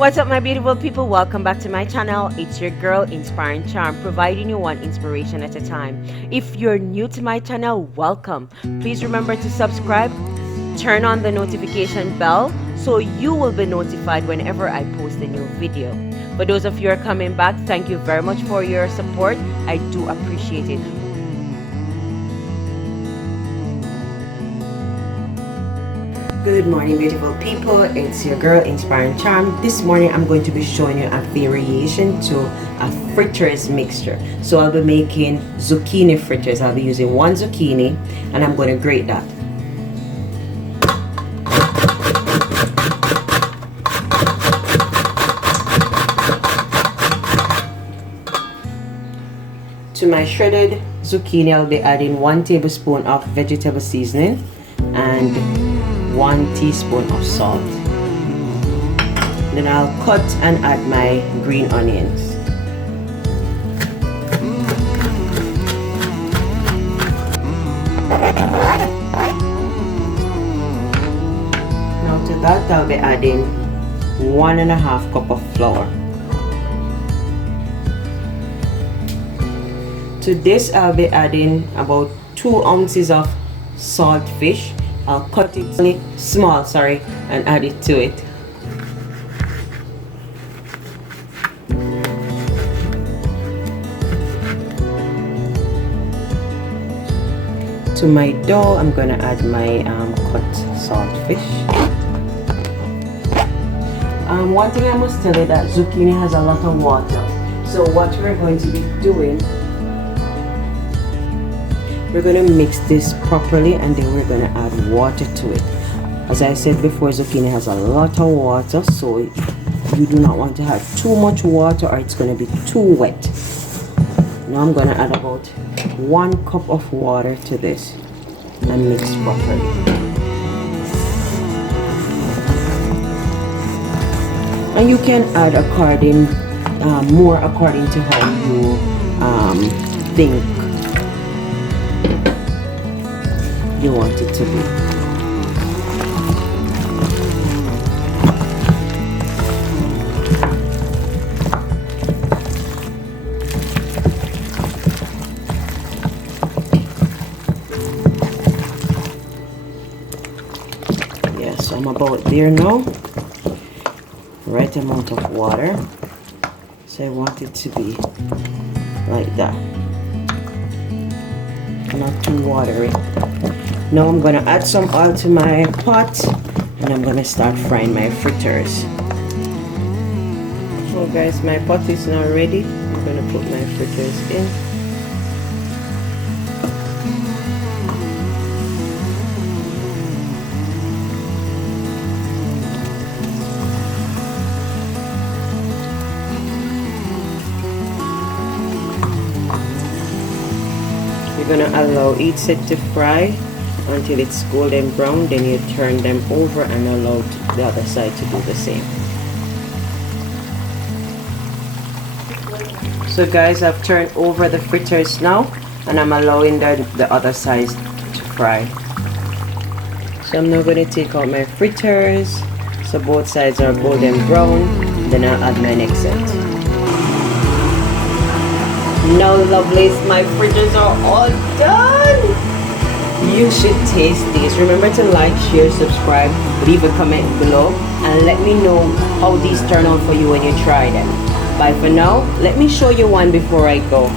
What's up, my beautiful people? Welcome back to my channel. It's your girl Inspiring Charm, providing you one inspiration at a time. If you're new to my channel, welcome. Please remember to subscribe, turn on the notification bell so you will be notified whenever I post a new video. For those of you who are coming back, thank you very much for your support. I do appreciate it. Good morning, beautiful people. It's your girl Inspiring Charm. This morning I'm going to be showing you a variation to a fritters mixture. So I'll be making zucchini fritters. I'll be using one zucchini and I'm going to grate that. To my shredded zucchini, I'll be adding 1 tablespoon of vegetable seasoning and 1 teaspoon of salt. Then I'll cut and add my green onions. Now to that I'll be adding 1.5 cup of flour. To this I'll be adding about 2 ounces of salt fish. I'll cut it small, and add it to it. To my dough, I'm gonna add my cut salt fish. One thing I must tell you that zucchini has a lot of water. So what we're going to be doing, we're going to mix this properly and then we're going to add water to it. As I said before, zucchini has a lot of water, so you do not want to have too much water or it's going to be too wet. Now I'm going to add about 1 cup of water to this and mix properly. And you can add more according to how you think you want it to be. Yeah, so I'm about there now. Right amount of water. So I want it to be like that. Not too watery. Now I'm gonna add some oil to my pot and I'm gonna start frying my fritters. Well guys, my pot is now ready. I'm gonna put my fritters in. You're gonna allow each set to fry until it's golden brown, then you turn them over and allow the other side to do the same. So guys, I've turned over the fritters now and I'm allowing the other sides to fry. So I'm now going to take out my fritters so both sides are golden brown, then I'll add my next set. Now lovelies, my fritters are all done. You should taste these. Remember to like, share, subscribe, leave a comment below and let me know how these turn out for you when you try them. Bye for now. Let me show you one before I go.